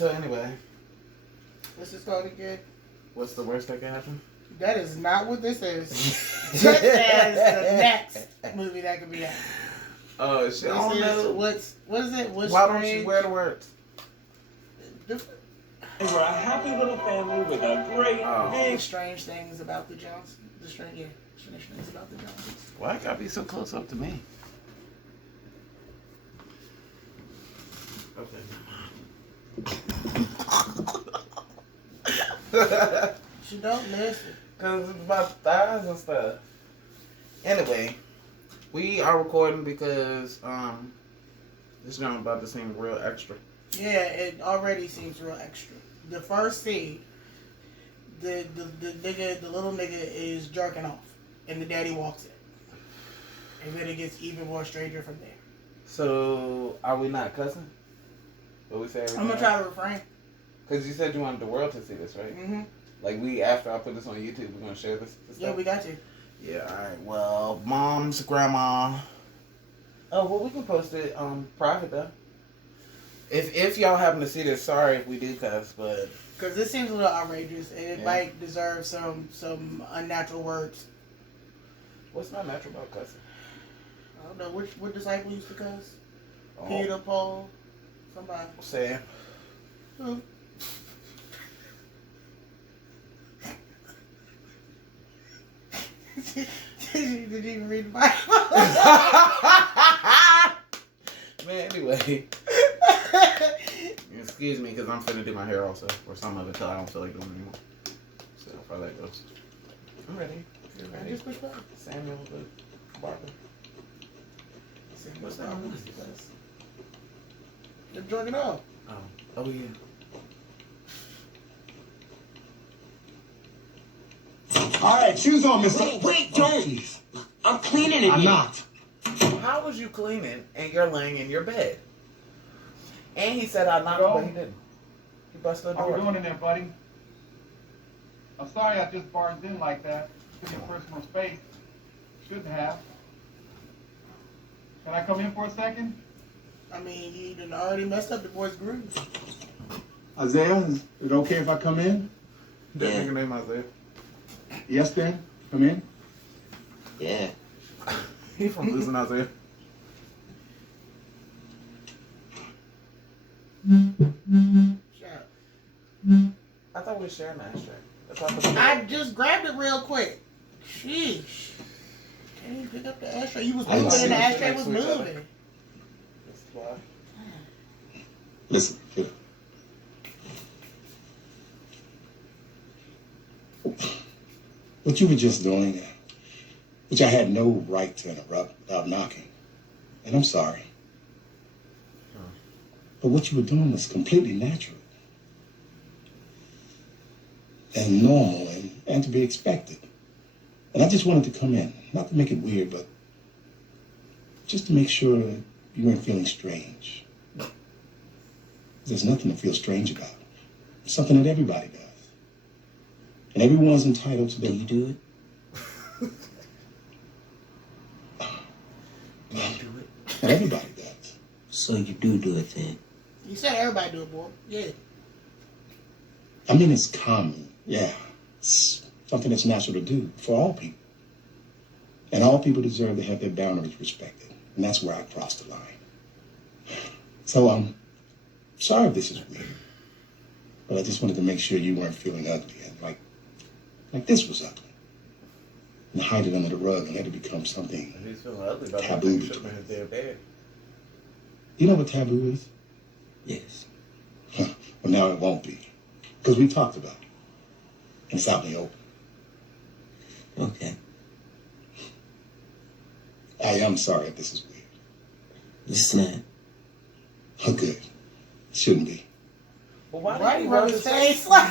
So anyway, What's this called again? what's the worst that can happen? That is not what this is. This is the next movie that could be out. Oh shit! I don't know. What is it? Why don't you wear the words? We're a happy little family with a great The strange things about the Joneses. Strange things about the Joneses. Why it gotta be so close up to me? Okay. She don't listen. Cause it's about thighs and stuff. Anyway, we are recording because this is about to seem real extra. Yeah, it already seems real extra. The first scene, the little nigga is jerking off, and the daddy walks in, and then it gets even more stranger from there. So are we not cussing? What we say? I'm gonna try to refrain. Cause you said you wanted the world to see this, right? Mm-hmm. Like after I put this on YouTube, we're gonna share this stuff? Yeah, we got to. Yeah, alright. Well, mom's, grandma. Oh, well, we can post it private though. If y'all happen to see this, sorry if we do cuss, but because this seems a little outrageous and it might deserve some unnatural words. What's not natural about cussing? I don't know what disciple used to cuss. Oh. Peter, Paul, somebody. Sam. Who? Did you even read the Bible? Man, anyway. Excuse me, because I'm finna do my hair also, or some of it till I don't feel like doing it anymore. So, how that goes. I'm ready. You're ready. Just push back. Samuel the barber. What's that? They're drunk it off. Oh yeah. All right, shoes on, mister. Wait, don't. I'm cleaning it. I'm not. How was you cleaning and you're laying in your bed? And he said I knocked, but he didn't. He busted the How door. we doing in there, buddy? I'm sorry I just barged in like that. Took your personal space. Shouldn't have. Can I come in for a second? I mean, you done already messed up the boy's groove. Isaiah, is it okay if I come in? That nigga name Isaiah. Yes, then. Come in. Yeah. He from Losing Isaiah. Shut up. I thought we were sharing that ashtray. I just grabbed it real quick. Sheesh. Can't even pick up the ashtray. You was moving and the ashtray was moving. That's why. Listen, here. What you were just doing, which I had no right to interrupt without knocking, and I'm sorry. But what you were doing was completely natural and normal and to be expected. And I just wanted to come in, not to make it weird, but just to make sure you weren't feeling strange. There's nothing to feel strange about. It's something that everybody does. And everyone's entitled to their... Do you do it? Do you do it? And everybody does. So you do it then? You said everybody do it, boy. Yeah. I mean, it's common. Yeah. It's something that's natural to do for all people. And all people deserve to have their boundaries respected. And that's where I crossed the line. So, I'm sorry if this is weird. But I just wanted to make sure you weren't feeling ugly. And like this was ugly. And hide it under the rug and let it become something If he's feeling ugly about taboo. that, should have been his damn dad. You know what taboo is? Yes. Well, now it won't be. Because we talked about it. And it's out in the open. Okay. I am sorry if this is weird. It's not. Oh, good. It shouldn't be. Well, why Why did you you rub rub his his face face? like?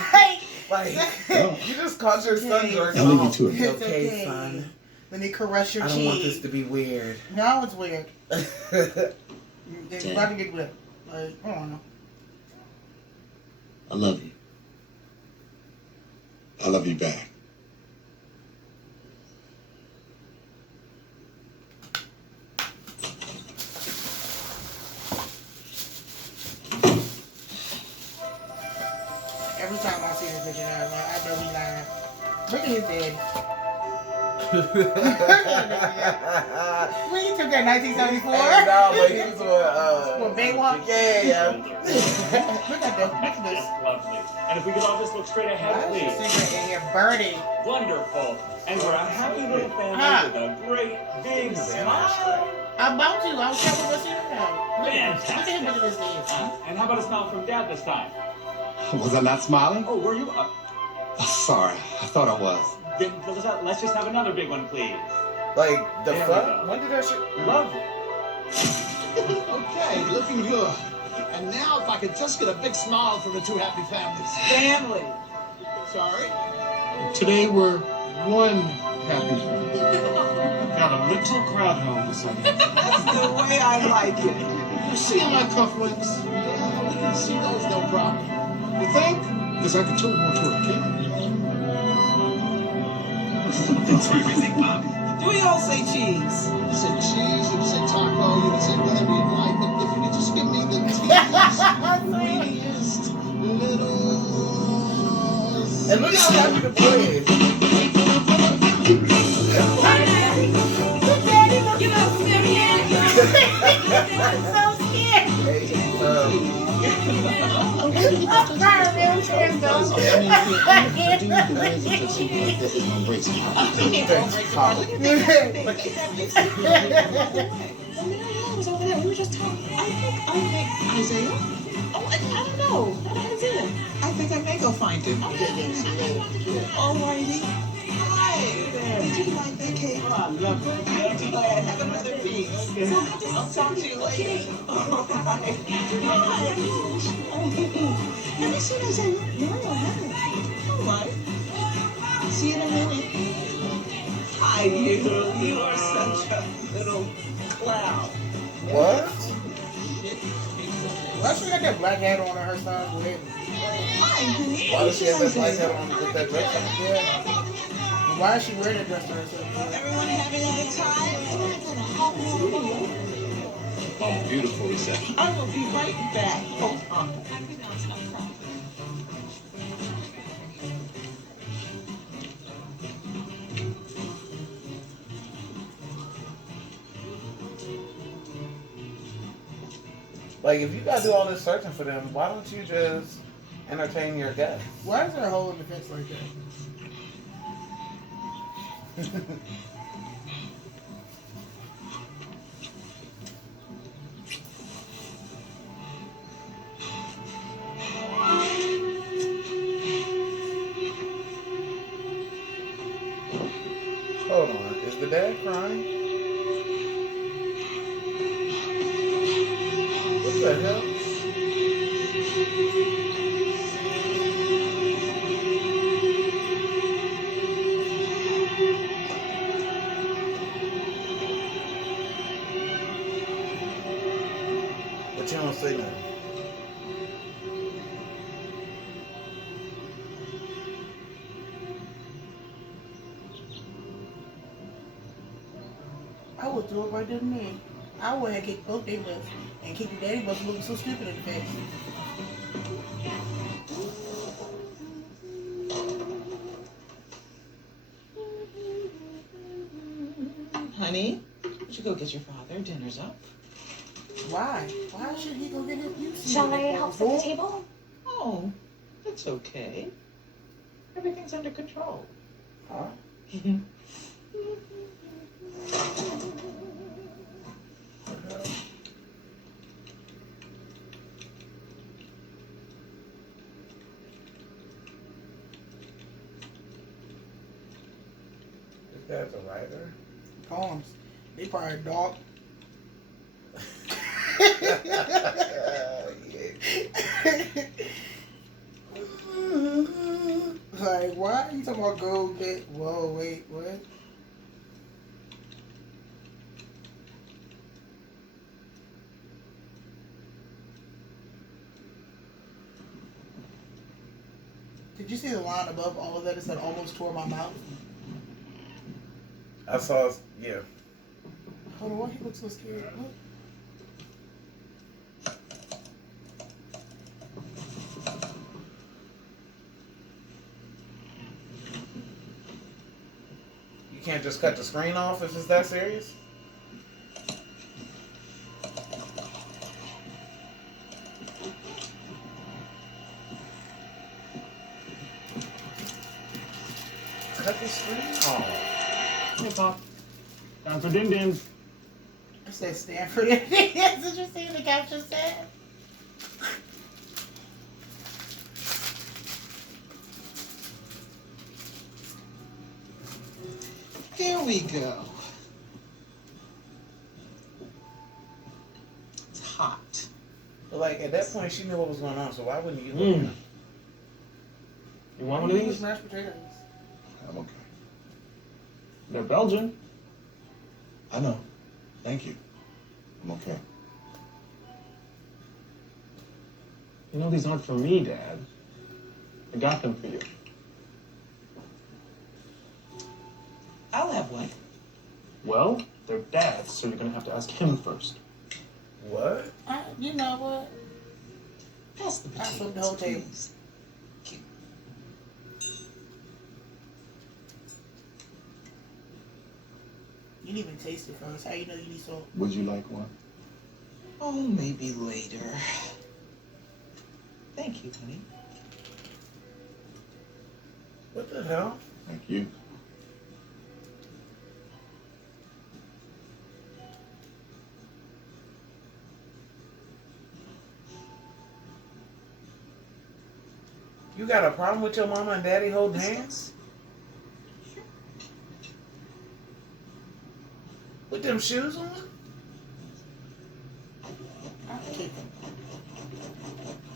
No. You just caught your son jerking I'll leave you off. to it. It's okay, son. Let me caress your I cheek. don't want this to be weird. No, it's weird. It's about to get weird. Like, I don't know. I love you. I love you back. Every time I see this picture now, like, I know he lying. Look at his daddy. When you took that 1974? No, but he was What, Baywatch? Yeah. Look at this. Lovely. And if we could all just look straight ahead, Why is your please. cigarette in here burning? Wonderful. And we're a happy little family with a great big smile. I'm about to. I was trying to go see him now. Look at him looking at his legs. And how about a smile from Dad this time? Was I not smiling? Oh, were you? Sorry, I thought I was. Then let's just have another big one, please. Like, the There we fuck? go. When did that shit? Lovely. Okay, looking good. And now if I could just get a big smile from the two happy families. Family. Sorry? Today we're one happy family. Got a little crowd home, so That's the way I like it. You see my cufflinks? Yeah, we can see those no problem. You think? Because I can turn more toward the camera. thanks for everything, Bobby. Do we all say cheese? You said cheese, you said taco, you said whatever you like, but if you could just give me the teeniest little... And look how happy the boy is. I'm so scared. Hey, I'm trying to real chance though. was over there. We were just talking. I think Isaiah. Oh, I don't know. What happened to him? I think I may go find him. Alrighty. Hi. Did you like that cake? Oh, I love it. I'm glad. Have another piece. I'll talk to you later. Alright. Have you seen Isaiah? No, I haven't. Alright. See you in a minute. Hi, you are such a little clown. what? Why she got that black hat on her son's wig? Hi, honey. Why does she have that black hat on with that dress on? Yeah. Why is she wearing that dress to herself? Everyone having a good time? A beautiful reception. I will be right back. Hold on. Like, if you gotta do all this searching for them, why don't you just entertain your guests? Why is there a hole in the fence like that? Hold on, is the dad crying? What the hell? But you don't say nothing. I would throw it right there to me. I would have kicked both their butts and kick the daddy butts looking so stupid in the face. Honey, would you go get your father? Dinner's up. Why? Why should he go get his juice? Shall I help set the table? Oh, that's okay. Everything's under control. Huh? This dad's a writer? Poems. They probably dog. Like, why are you talking about go get? Whoa, wait, what? Did you see the line above all of that? It said almost tore my mouth. I saw, yeah. Hold on, why he looks so scared? Look. You can't just cut the screen off if it's that serious? Cut the screen off. Hey, Pop. Time for Din Din. I said Stanford. That's what you see in the caption said. Here we go. It's hot. But like at that point, she knew what was going on, so why wouldn't you? You want one of Use these? mashed potatoes. I'm okay. They're Belgian. I know. Thank you. I'm okay. You know these aren't for me, Dad. I got them for you. I'll have one. Well, they're Dad's, so you're gonna have to ask him first. What? You know what? Pass the I potatoes, flipped the whole table. please. Cute. You didn't even taste it first. How you know you need salt? Would you like one? Oh, maybe later. Thank you, honey. What the hell? Thank you. You got a problem with your mama and daddy holding hands? With them shoes on?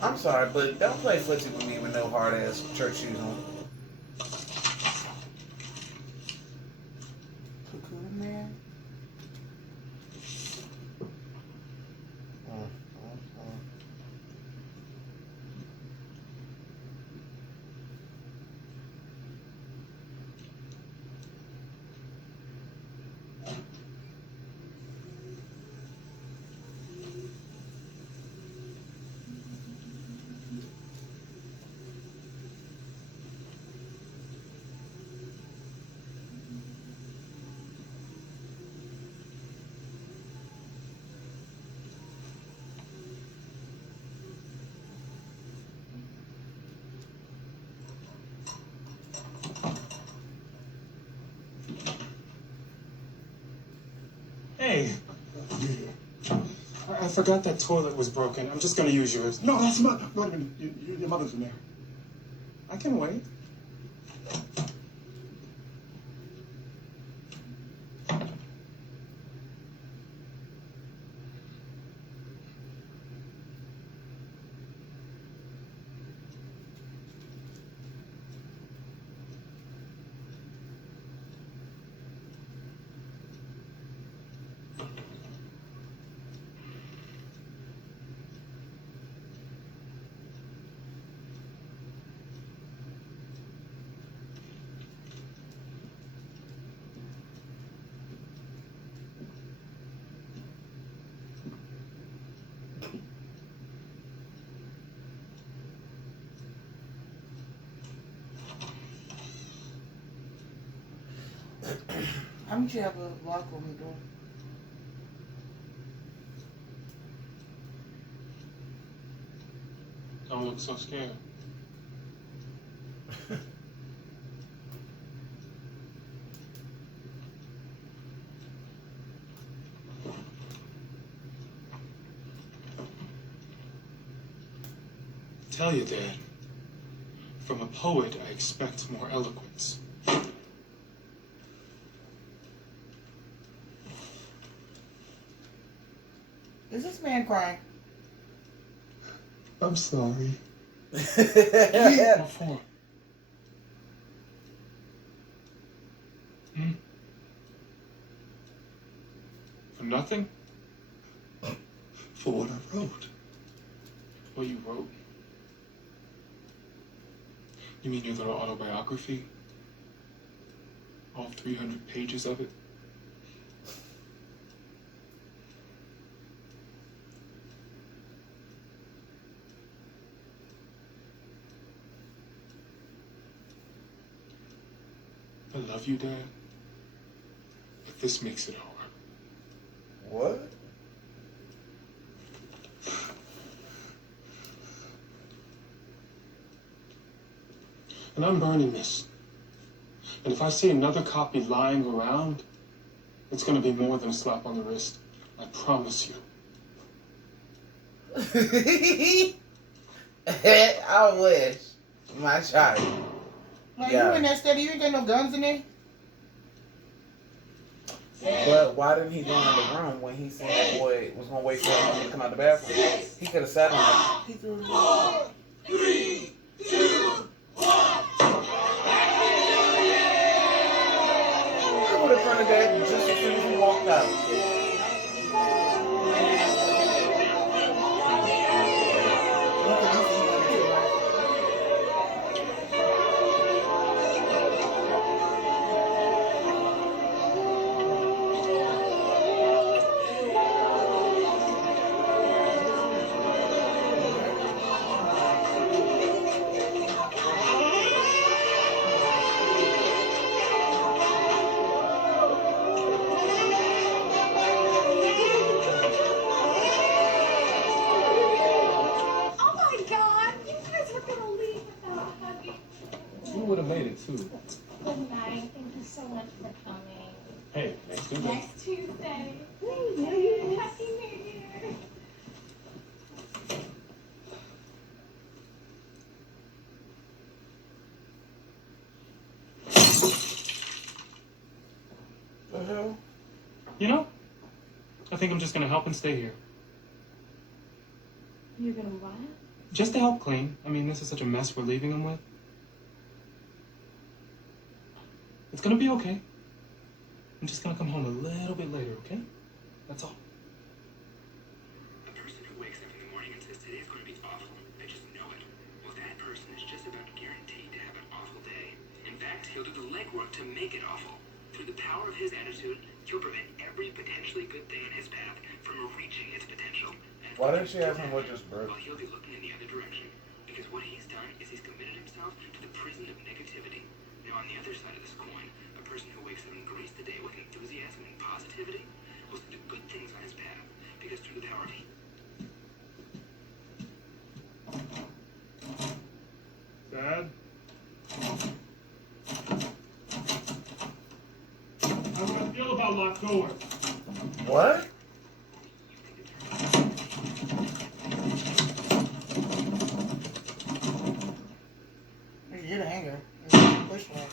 I'm sorry, but don't play footsie with me with no hard ass church shoes on. Cocoon man. Hey, I forgot that toilet was broken. I'm just gonna use yours. No, that's not even. Your mother's in there. I can wait. How much you have a lock on the door? Don't look so scared. Tell you, Dad, from a poet I expect more eloquence. Is this man crying? I'm sorry. What for? For nothing? For what I wrote. What you wrote? You mean your little autobiography? All 300 pages of it? I love you, Dad. This makes it hard. What? And I'm burning this. And if I see another copy lying around, it's going to be more than a slap on the wrist. I promise you. I wish. My child. Like, Yeah. you in that steady, you ain't got no guns in there? But why didn't he go in the room when he said the boy was going to wait for him to come out the bathroom? He could have sat on it. He threw it. 4, 3, 2, 1. I would have printed that just as soon as he walked out. Oh my God! You guys were gonna leave without hugging. You would have made it too. Good night. Thank you so much for coming. Hey, next Tuesday. Next Tuesday. Happy New Year. The hell? You know, I think I'm just going to help and stay here. You're gonna what? Just to help clean. I mean, this is such a mess we're leaving him with. It's going to be okay. I'm just going to come home a little bit later, okay? That's all. A person who wakes up in the morning and says today's going to be awful, I just know it. Well, that person is just about guaranteed to have an awful day. In fact, he'll do the legwork to make it awful. Through the power of his attitude, he'll prevent every potentially good thing in his path from reaching its potential. And Why didn't she ask him what just broke? well, he'll be looking in the other direction. Because what he's done is he's committed himself to the prison of negativity. Now, on the other side of this coin, a person who wakes up and greets the day with enthusiasm and positivity will see the good things on his path. Because through the power of Dad? How do I feel about locked doors? What? You hit a hanger. Push one.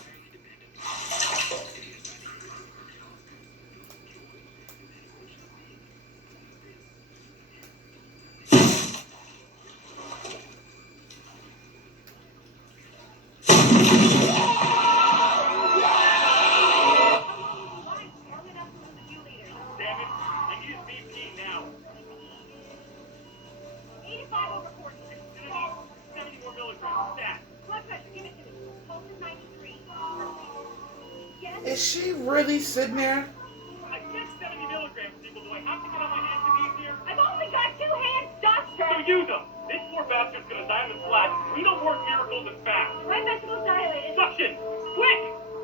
Damn it, I need a VP now. 85 over 40. Gonna need 70 more milligrams. Stat. Blood pressure, give it to me. Pulse is 93. Yes. Is she really sitting there? I said 70 milligrams, people. Do I have to get on my hands and knees here? I've only got 2 hands, doctor. So use them. This poor bastard's gonna die on the flat. We don't work miracles and fast. My vesicles dilated. Suction! Quick!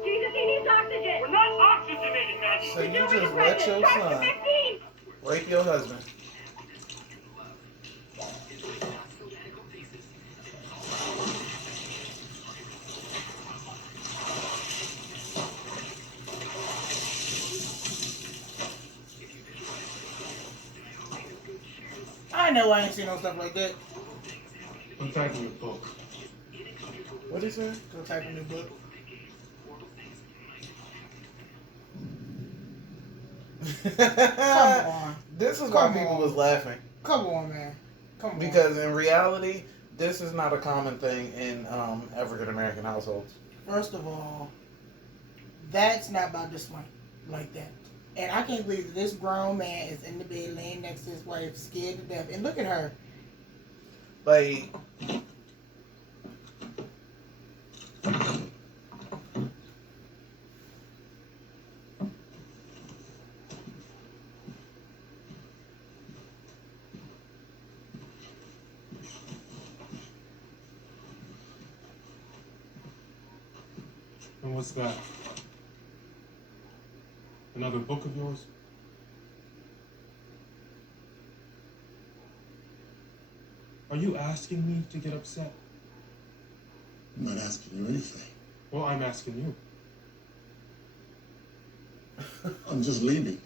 Jesus, he needs oxygen. We're not oxygenating, Maggie. So you just let your son 15. rape your husband. I know I ain't seen no stuff like that. I'm typing your book. What is that? Go type a new book. Come on. This is why Come people on. was laughing. Come on, man. Come on. Because in reality, this is not a common thing in African American households. First of all, that's not about to swing like that. And I can't believe this grown man is in the bed laying next to his wife, scared to death. And look at her. Like, And what's that? Another book of yours? Are you asking me to get upset? I'm not asking you anything. Well, I'm asking you. I'm just leaving.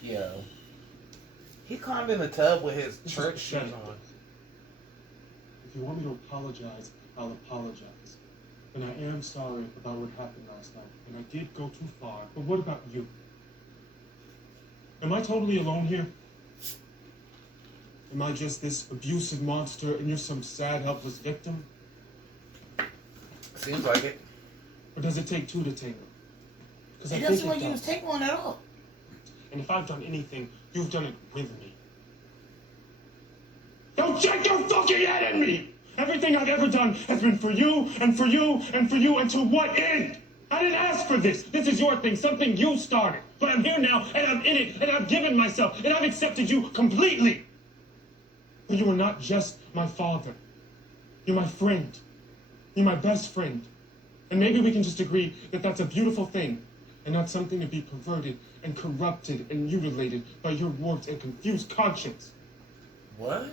Yo. He climbed in the tub with his This church is shoes pathetic. on. If you want me to apologize, I'll apologize. And I am sorry about what happened last night. And I did go too far. But what about you? Am I totally alone here? Am I just this abusive monster and you're some sad, helpless victim? Seems like it. Or does it take two to tango? Because It doesn't like you was take one at all. And if I've done anything, you've done it with me. Don't check your fucking head at me! Everything I've ever done has been for you, and for you, and for you, and to what end? I didn't ask for this. This is your thing, something you started. But I'm here now, and I'm in it, and I've given myself, and I've accepted you completely. But you are not just my father. You're my friend. You're my best friend. And maybe we can just agree that that's a beautiful thing, and not something to be perverted and corrupted and mutilated by your warped and confused conscience. What?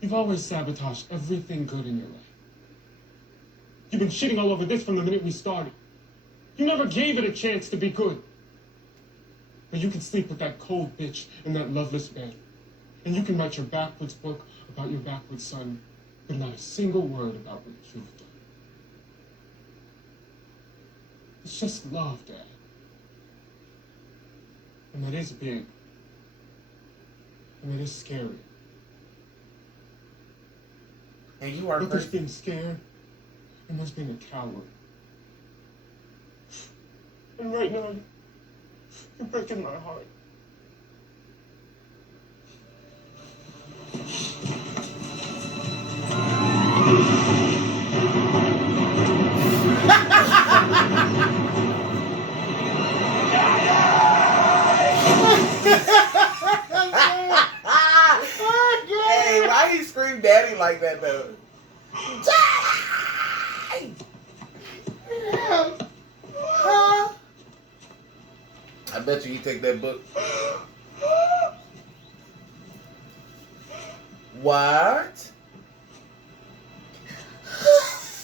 You've always sabotaged everything good in your life. You've been shitting all over this from the minute we started. You never gave it a chance to be good. But you can sleep with that cold bitch in that loveless bed. And you can write your backwards book about your backwards son, but not a single word about what you've done. It's just love, Dad. And that is big. And it is scary. And you are Look who's crazy. being scared, and who's being a coward. And right now, you're breaking my heart. Hey, why he scream daddy like that though? Daddy! Huh? I bet you take that book. What?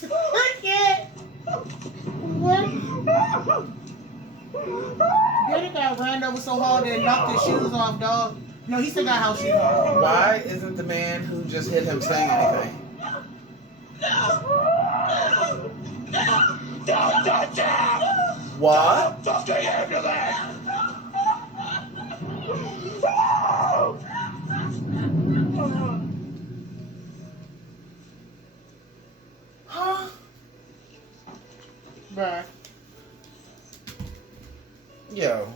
I can't. What? Daddy got ran over so hard that it knocked his shoes off, dog. No, he still got house shoes on. Why isn't the man who just hit him saying anything? What? Huh? Bruh. Yo.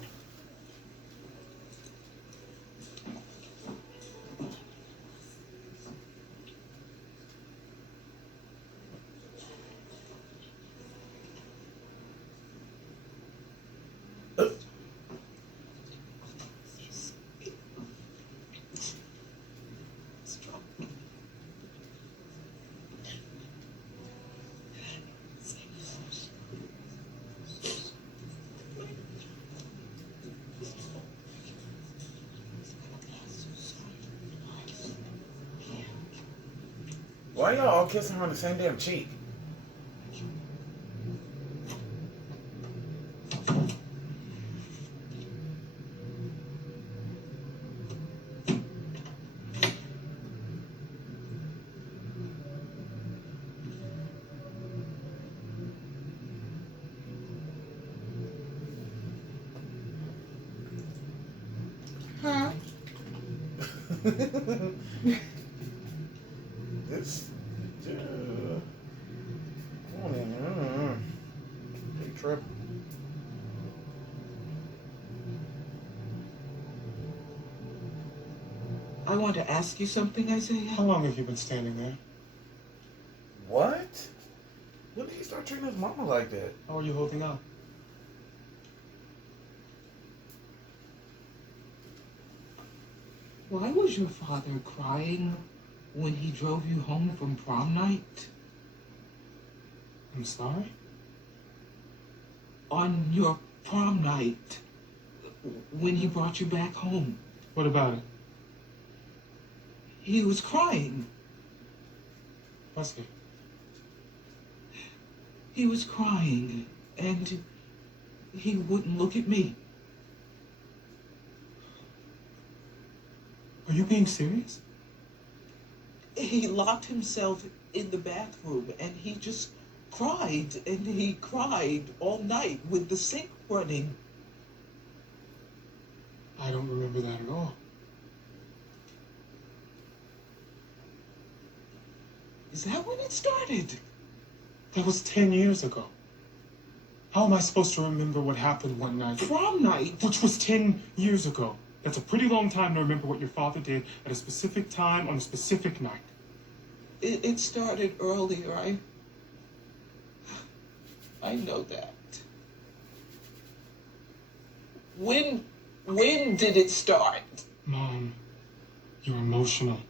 Why y'all all kissing her on the same damn cheek? Huh? This. Big trip. I want to ask you something, Isaiah. How long have you been standing there? What? When did he start treating his mama like that? How are you holding up? Why was your father crying when he drove you home from prom night? I'm sorry? on your prom night when he brought you back home. What about it? He was crying. Was he? He was crying, and he wouldn't look at me. Are you being serious? He locked himself in the bathroom, and he just cried, and he cried all night with the sink running. I don't remember that at all. Is that when it started? That was 10 years ago. How am I supposed to remember what happened one night? Prom night? Which was 10 years ago. That's a pretty long time to remember what your father did at a specific time on a specific night. It started earlier. I know that. When did it start? Mom, you're emotional.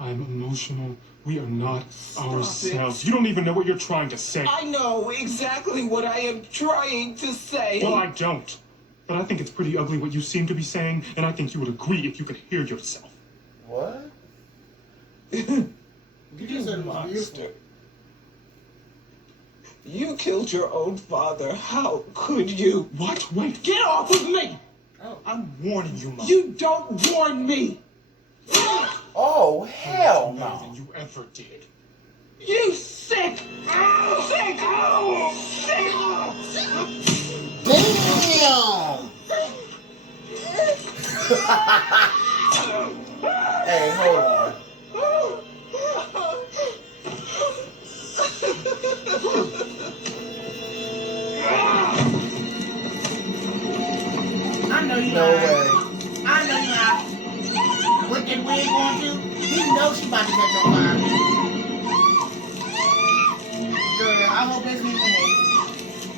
I'm emotional. We are not ourselves. You don't even know what you're trying to say. I know exactly what I am trying to say. Well, I don't. But I think it's pretty ugly what you seem to be saying, and I think you would agree if you could hear yourself. What? You just said it was monster. beautiful. You killed your own father. How could you? What? Wait, get off of me! Oh. I'm warning you, Mom. You don't warn me. Oh, hell More no. than you ever did. You sick! Sick! Sick! Damn! Hey, hold on. I know you No lying. way. I know you lying. What that wig on to? You know she about to catch on fire. Girl, I hope that's me for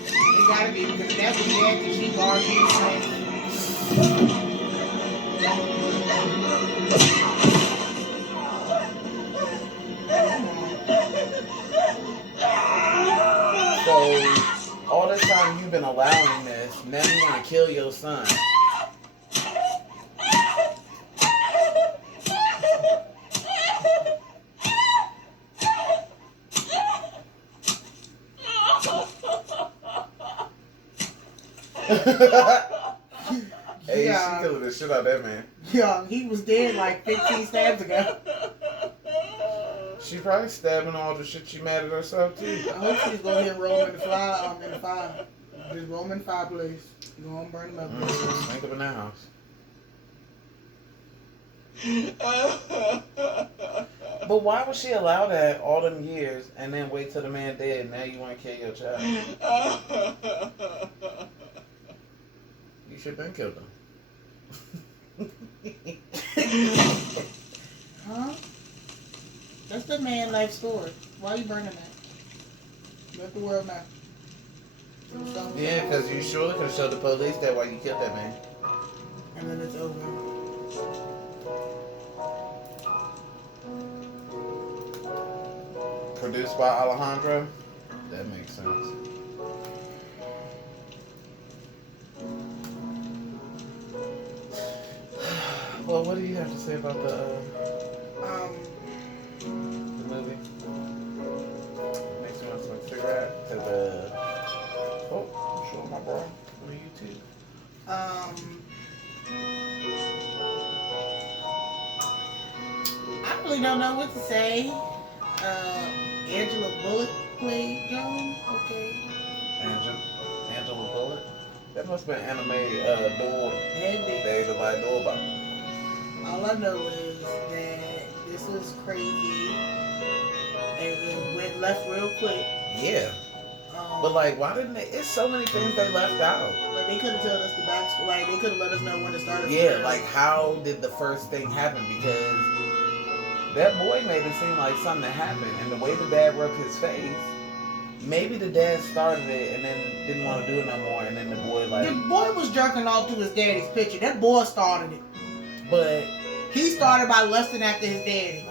It gotta be, because that's what she acted. She arguing. So, all this time you've been allowing this, now you want to kill your son. Hey, Yeah. she killing the shit out of that man. Yeah, he was dead like 15 stabs ago. She probably stabbing all the shit she mad at herself too. I hope she's going to hit Roman in the fire. In the fire. Just Roman in the fireplace. You gonna burn him up. Think of in that house. But why would she allow that all them years and then wait till the man dead and now you want to kill your child? You should have been killed him. Huh? That's the man life story. Why are you burning that? Let the world know. Yeah, because you surely could have showed the police that why you killed that man. And then it's over. Produced by Alejandro? That makes sense. Well, what do you have to say about the movie? Makes me want to smoke a cigarette to the... Oh, I'm showing my bra on YouTube. I really don't know what to say. Angela Bullock played Joan. Okay. Angela Bullock? That must have been anime daughter. They nobody know about. All I know is that this was crazy and it went left real quick. Yeah. But like, why didn't they? It's so many things they left out. Like they could have told us the backstory. Like they could have let us know when it started. Yeah, like how did the first thing happen? Because that boy made it seem like something that happened, and the way the dad rubbed his face, maybe the dad started it and then didn't want to do it no more, and then the boy like. The boy was jerking off to his daddy's picture. That boy started it. But he started by lusting after his daddy.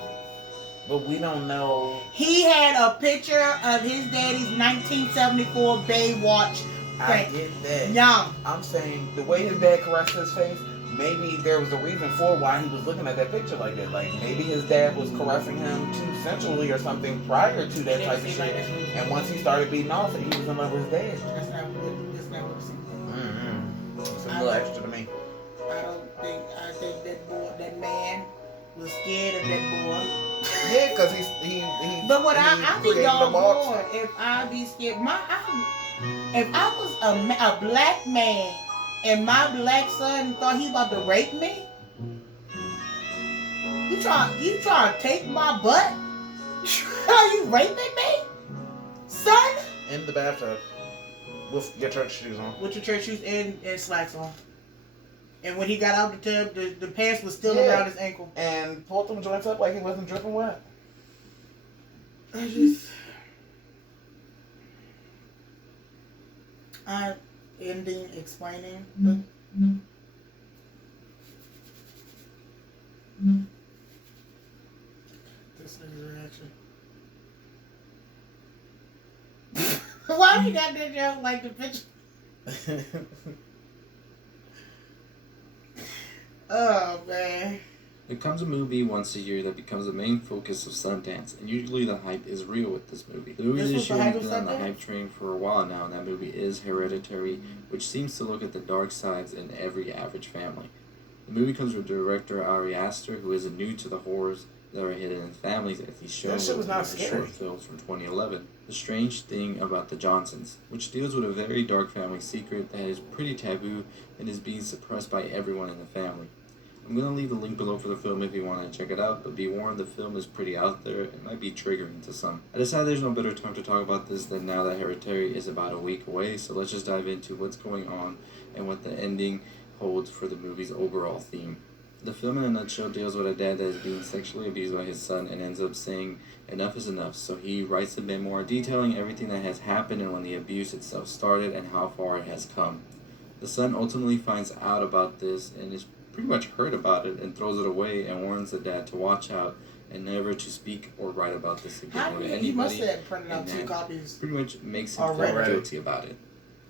But we don't know. He had a picture of his daddy's 1974 Baywatch I get that. Yeah. I'm saying the way his dad caressed his face, maybe there was a reason for why he was looking at that picture like that. Like maybe his dad was caressing him too sensually or something prior to that type of shit. And once he started beating off, he was in love with his dad. That's not what it seems like. Mm-hmm. It's a little extra to me. I think that man was scared of that boy. Yeah, because he But what I be created y'all the box. more if I be scared. If I was a black man and my black son thought he about to rape me, you try to take my butt? Are you raping me, son? In the bathtub with your church shoes on. With your church shoes and slacks on. And when he got out the tub, the pants was still around his ankle. And pulled them joints up like he wasn't dripping wet. Ending explaining. This nigga's reaction. Why you got that joke like the picture? Oh man. There comes a movie once a year that becomes the main focus of Sundance, and usually the hype is real with this movie. The movie this year has been on the hype train for a while now, and that movie is Hereditary, which seems to look at the dark sides in every average family. The movie comes from director Ari Aster, who is new to the horrors that are hidden in families, as he showed with short films from 2011. The Strange Thing About the Johnsons, which deals with a very dark family secret that is pretty taboo and is being suppressed by everyone in the family. I'm going to leave the link below for the film if you want to check it out, but be warned, the film is pretty out there. It might be triggering to some. I decided there's no better time to talk about this than now that Hereditary is about a week away, so let's just dive into what's going on and what the ending holds for the movie's overall theme. The film in a nutshell deals with a dad that is being sexually abused by his son and ends up saying enough is enough, so he writes a memoir detailing everything that has happened and when the abuse itself started and how far it has come. The son ultimately finds out about this and is pretty much heard about it and throws it away and warns the dad to watch out and never to speak or write about this again with anybody. He must have printed out 2 copies. Pretty much makes him feel guilty about it.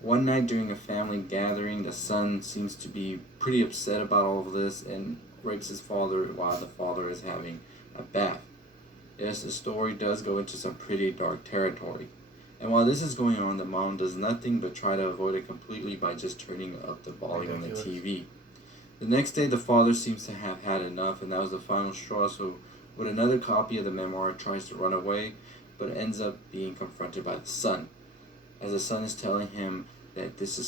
One night during a family gathering, the son seems to be pretty upset about all of this and rapes his father while the father is having a bath. Yes, the story does go into some pretty dark territory. And while this is going on, the mom does nothing but try to avoid it completely by just turning up the volume on the TV. The next day, the father seems to have had enough, and that was the final straw, so with another copy of the memoir, tries to run away, but ends up being confronted by the son, as the son is telling him that this is